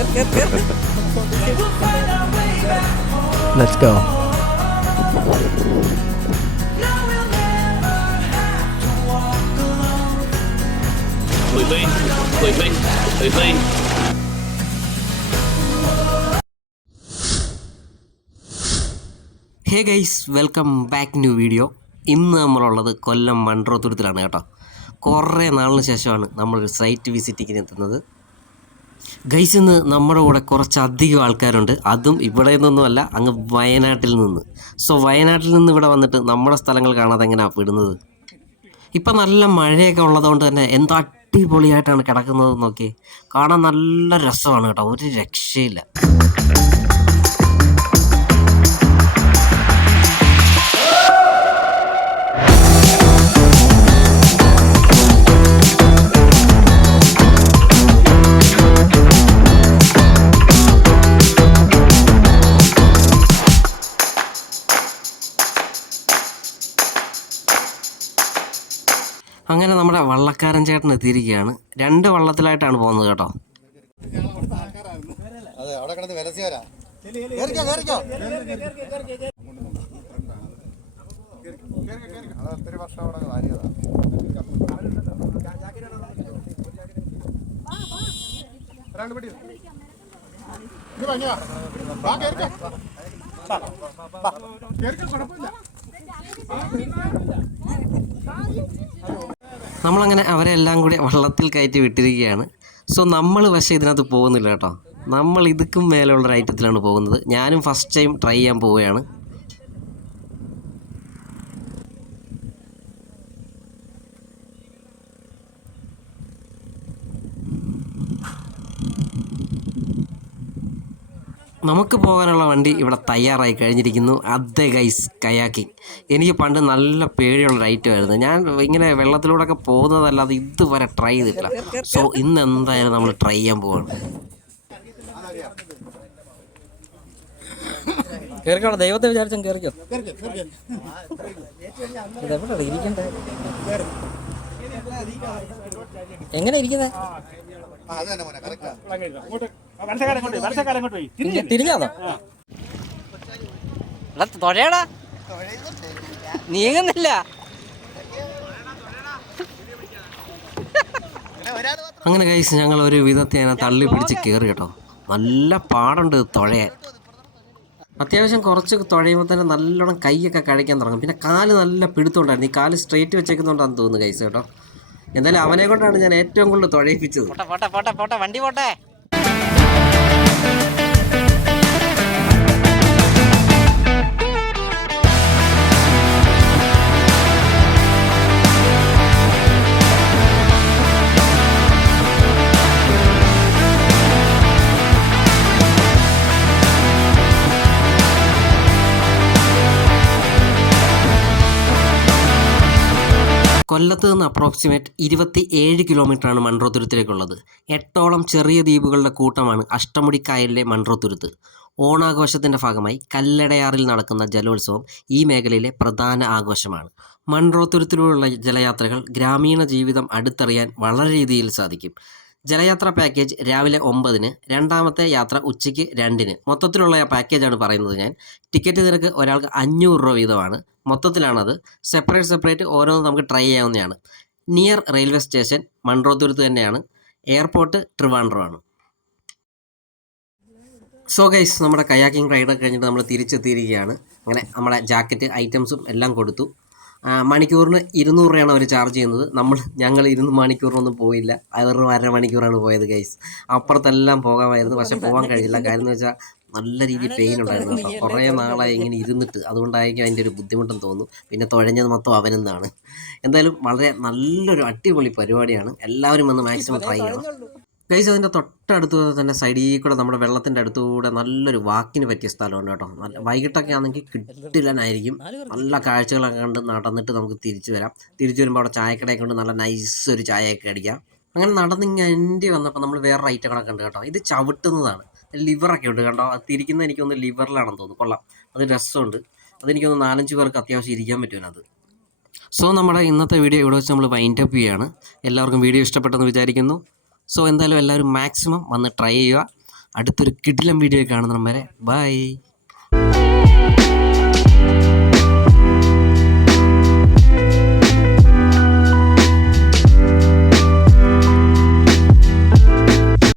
Let's go. Hey guys, welcome back new video. ഇന്ന് നമ്മളുള്ളത് കൊല്ലം മൺട്രോത്തുരുത്തിലാണ് കേട്ടോ. കുറേ നാളിന് ശേഷമാണ് നമ്മളൊരു സൈറ്റ് വിസിറ്റിങ്ങിന് എത്തുന്നത്. ഗൈസ്, ഇന്ന് നമ്മുടെ കൂടെ കുറച്ചധികം ആൾക്കാരുണ്ട്. അതും ഇവിടെ നിന്നൊന്നുമല്ല, അങ്ങ് വയനാട്ടിൽ നിന്ന്. സോ വയനാട്ടിൽ നിന്ന് ഇവിടെ വന്നിട്ട് നമ്മുടെ സ്ഥലങ്ങൾ കാണാതെ എങ്ങനെയാണ് വിടുന്നത്. ഇപ്പം നല്ല മഴയൊക്കെ ഉള്ളതുകൊണ്ട് തന്നെ എന്തോ അടിപൊളിയായിട്ടാണ് കിടക്കുന്നത്. നോക്കി കാണാൻ നല്ല രസമാണ് കേട്ടോ, ഒരു രക്ഷയില്ല. അങ്ങനെ നമ്മുടെ വള്ളക്കാരൻ ചേട്ടൻ എത്തിയിരിക്കുകയാണ്. 2 വള്ളത്തിലായിട്ടാണ് പോകുന്നത് കേട്ടോ. നമ്മളങ്ങനെ അവരെ എല്ലാം കൂടി വള്ളത്തിൽ കയറ്റി വിട്ടിരിക്കുകയാണ്. സോ നമ്മൾ പക്ഷേ ഇതിനകത്ത് പോകുന്നില്ല കേട്ടോ. നമ്മൾ ഇതുക്കും മേലുള്ള ഐറ്റത്തിലാണ് പോകുന്നത്. ഞാനും ഫസ്റ്റ് ടൈം ട്രൈ ചെയ്യാൻ പോവുകയാണ്. നമുക്ക് പോകാനുള്ള വണ്ടി ഇവിടെ തയ്യാറായി കഴിഞ്ഞിരിക്കുന്നു. അതെ ഗൈസ്, കയാക്കിങ്. എനിക്ക് പണ്ട് നല്ല പേടിയുള്ള ഐറ്റമായിരുന്നു. ഞാൻ ഇങ്ങനെ വെള്ളത്തിലൂടെ ഒക്കെ പോകുന്നതല്ലാതെ ഇതുവരെ ട്രൈ ചെയ്തിട്ടില്ല. സോ ഇന്ന് എന്തായാലും നമ്മൾ ട്രൈ ചെയ്യാൻ പോവാണ്. കേറിക്കോ, ദൈവത്തെ വിചാരിച്ചും കേറിക്കോ. ഇതെവിടെ ഇരിക്കണ്ടേ? എങ്ങനെ ഇരിക്കുന്നത്? തിരിഞ്ഞാന്നോ? തൊഴയടാ, നീങ്ങുന്നില്ല. അങ്ങനെ ഗൈസ്, ഞങ്ങൾ ഒരു വിധത്തെ തള്ളി പിടിച്ച് കയറി കേട്ടോ. നല്ല പാടുണ്ട് തുഴയാൻ. അത്യാവശ്യം കുറച്ച് തുഴയുമ്പോൾ തന്നെ നല്ലോണം കൈയൊക്കെ കഴിക്കാൻ തുടങ്ങും. പിന്നെ കാല് നല്ല പിടുത്തമുണ്ടായിരുന്നു. ഈ കാല് സ്ട്രെയിറ്റ് വെച്ചേക്കുന്നുണ്ടാന്ന് തോന്നുന്നു ഗൈസ് കേട്ടോ. എന്തായാലും അവനെ കൊണ്ടാണ് ഞാൻ ഏറ്റവും കൂടുതൽ തുഴയിപ്പിച്ചത്. വണ്ടി പോട്ടെ. കൊല്ലത്ത് നിന്ന് അപ്രോക്സിമേറ്റ് 27 കിലോമീറ്ററാണ് മൺട്രോത്തുരുത്തിലേക്കുള്ളത്. 8ഓളം ചെറിയ ദ്വീപുകളുടെ കൂട്ടമാണ് അഷ്ടമുടിക്കായലിലെ മൺട്രോത്തുരുത്ത്. ഓണാഘോഷത്തിൻ്റെ ഭാഗമായി കല്ലടയാറിൽ നടക്കുന്ന ജലോത്സവം ഈ മേഖലയിലെ പ്രധാന ആഘോഷമാണ്. മൺട്രോത്തുരുത്തിലൂടെയുള്ള ജലയാത്രകൾ ഗ്രാമീണ ജീവിതം അടുത്തറിയാൻ വളരെ രീതിയിൽ സാധിക്കും. ജലയാത്രാ പാക്കേജ് രാവിലെ 9-ന്, രണ്ടാമത്തെ യാത്ര ഉച്ചയ്ക്ക് 2-ന്. മൊത്തത്തിലുള്ള പാക്കേജാണ് പറയുന്നത് ഞാൻ. ടിക്കറ്റ് നിരക്ക് ഒരാൾക്ക് 500 രൂപ വീതമാണ്. മൊത്തത്തിലാണത്. സെപ്പറേറ്റ് ഓരോന്നും നമുക്ക് ട്രൈ ചെയ്യാവുന്നതാണ്. നിയർ റെയിൽവേ സ്റ്റേഷൻ മൺട്രോത്തുരുത്ത് തന്നെയാണ്. എയർപോർട്ട് ട്രിവാൻഡ്രമാണ്. സോ ഗൈസ്, നമ്മുടെ കയാക്കിംഗ് റൈഡൊക്കെ കഴിഞ്ഞിട്ട് നമ്മൾ തിരിച്ചെത്തിയിരിക്കുകയാണ്. അങ്ങനെ നമ്മുടെ ജാക്കറ്റ് ഐറ്റംസും എല്ലാം കൊടുത്തു. മണിക്കൂറിന് 200 രൂപയാണ് അവർ ചാർജ് ചെയ്യുന്നത്. ഞങ്ങൾ 2 മണിക്കൂറിനൊന്നും പോയില്ല. വെറും 1/2 മണിക്കൂറാണ് പോയത് ഗൈസ്. അപ്പുറത്തെല്ലാം പോകാമായിരുന്നു, പക്ഷെ പോകാൻ കഴിഞ്ഞില്ല. കാര്യം എന്ന് വെച്ചാൽ നല്ല രീതിയിൽ പെയിൻ ഉണ്ടായിരുന്നു കേട്ടോ. കുറേ നാളായി ഇങ്ങനെ ഇരുന്നിട്ട്, അതുകൊണ്ടായിരിക്കും അതിൻ്റെ ഒരു ബുദ്ധിമുട്ടെന്ന് തോന്നുന്നു. പിന്നെ തുഴഞ്ഞത് മൊത്തം അവനെന്നാണ്. എന്തായാലും വളരെ നല്ലൊരു അടിപൊളി പരിപാടിയാണ്. എല്ലാവരും വന്ന് മാക്സിമം ട്രൈ ചെയ്യണം ഗൈസ്. അതിൻ്റെ തൊട്ടടുത്ത് തന്നെ സൈഡിൽ കൂടെ നമ്മുടെ വെള്ളത്തിൻ്റെ അടുത്തുകൂടെ നല്ലൊരു വാക്കിന് പറ്റിയ സ്ഥലമുണ്ട് കേട്ടോ. നല്ല വൈകിട്ടൊക്കെ ആണെങ്കിൽ കിട്ടില്ലനായിരിക്കും. നല്ല കാഴ്ചകളൊക്കെ കണ്ട് നടന്നിട്ട് നമുക്ക് തിരിച്ചു വരാം. തിരിച്ചു വരുമ്പോൾ അവിടെ ചായക്കടയൊക്കെ കൊണ്ട് നല്ല നൈസ് ഒരു ചായയൊക്കെ അടിക്കാം. അങ്ങനെ നടന്നിങ്ങനെ വന്നപ്പോൾ നമ്മൾ വേറെ ഐറ്റങ്ങളൊക്കെ ഉണ്ട് കേട്ടോ. ഇത് ചവിട്ടുന്നതാണ്. ലിവറൊക്കെ ഉണ്ട് കണ്ടോ. അത് തിരിക്കുന്നത് എനിക്കൊന്ന് ലിവറിലാണെന്ന് തോന്നുന്നു. കൊള്ളാം, അത് രസമുണ്ട്. അതെനിക്കൊന്ന് 4-5 പേർക്ക് അത്യാവശ്യം ഇരിക്കാൻ പറ്റുമത്. സോ നമ്മുടെ ഇന്നത്തെ വീഡിയോ ഇവിടെ വെച്ച് നമ്മൾ വൈൻഡ് അപ്പ് ചെയ്യുകയാണ്. എല്ലാവർക്കും വീഡിയോ ഇഷ്ടപ്പെട്ടെന്ന് വിചാരിക്കുന്നു. സോ എന്തായാലും എല്ലാവരും മാക്സിമം വന്ന് ട്രൈ ചെയ്യുക. അടുത്തൊരു കിടിലം വീഡിയോ കാണുന്ന വരെ ബൈ.